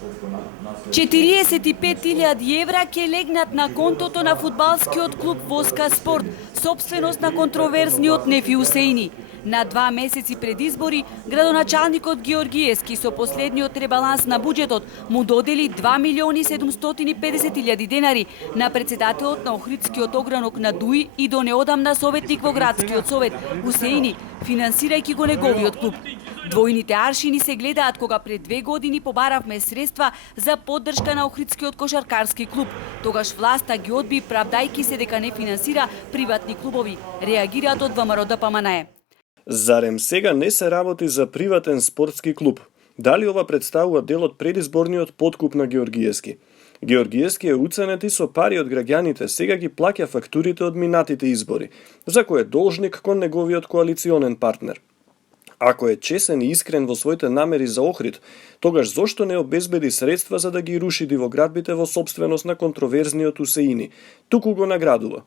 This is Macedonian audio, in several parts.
45.000 евра ќе легнат на контото на фудбалскиот клуб Воска Спорт, собственост на контроверзниот Нефи Усеини. На 2 месеци пред избори, градоначалникот Георгиевски со последниот ребаланс на буџетот му додели 2.750.000 денари на председателот на Охридскиот огранок на ДУИ и до неодамна советник во градскиот совет Усеини, финансирајќи го неговиот клуб. Двојните аршини се гледаат кога пред 2 години побаравме средства за поддршка на Охридскиот кошаркарски клуб. Тогаш власта ги одби, правдајќи се дека не финансира приватни клубови, реагираат од ВМРО ДПМНЕ. Зарем сега не се работи за приватен спортски клуб? Дали ова представува дел од предизборниот подкуп на Георгиевски? Георгиевски е уценет и со пари од граѓаните сега ги плаќа фактурите од минатите избори, за кој е должник кон неговиот коалиционен партнер. Ако е чесен и искрен во своите намери за Охрид, тогаш зошто не обезбеди средства за да ги руши дивоградбите во собственост на контроверзниот Усеини, туку го наградува?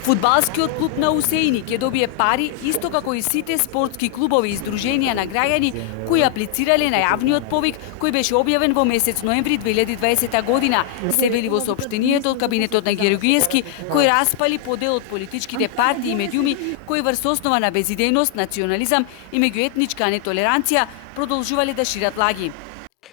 Фудбалскиот клуб на Усеини ќе добие пари исто како и сите спортски клубови и здруженија на граѓани кои аплицирале на јавниот повик кој беше објавен во месец ноември 2020 година, се вели во соопштението од кабинетот на Георгиевски, кој распали подел од политичките партии и медиуми кои врз основа на безидејност, национализам и меѓуетничка нетолеранција продолжувале да шират лаги.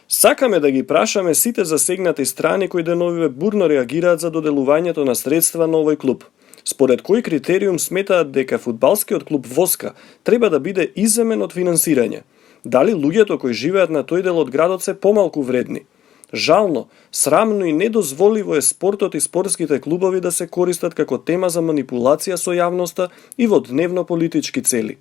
Сакаме да ги прашаме сите засегнати страни кои деновиве бурно реагираат за доделувањето на средства на овој клуб. Според кој критериум сметаат дека фудбалскиот клуб Воска треба да биде иземен од финансирање? Дали луѓето кои живеат на тој дел од градот се помалку вредни? Жално, срамно и недозволиво е спортот и спортските клубови да се користат како тема за манипулација со јавноста и во дневно политички цели.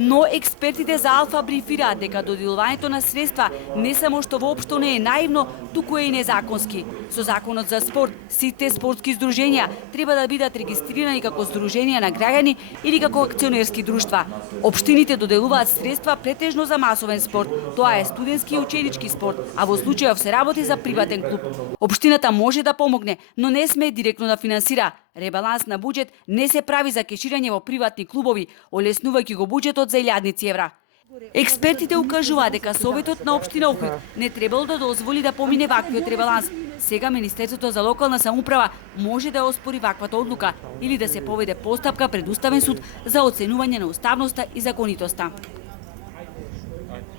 Но експертите за Алфа брифираат дека доделувањето на средства не само што воопшто не е наивно, туку е и незаконски. Со законот за спорт, сите спортски здруженија треба да бидат регистрирани како здруженија на граѓани или како акционерски друштва. Општините доделуваат средства претежно за масовен спорт, тоа е студентски и ученички спорт, а во случајов се работи за приватен клуб. Општината може да помогне, но не сме директно да финансира. Ребаланс на буџет не се прави за кеширање во приватни клубови, олеснувајќи го буџетот за илјадници евра. Експертите укажуваат дека Советот на општина Охрид не требало да дозволи да помине ваквиот ребаланс. Сега Министерството за локална самоуправа може да оспори ваквата одлука или да се поведе постапка пред Уставен суд за оценување на уставноста и законитоста.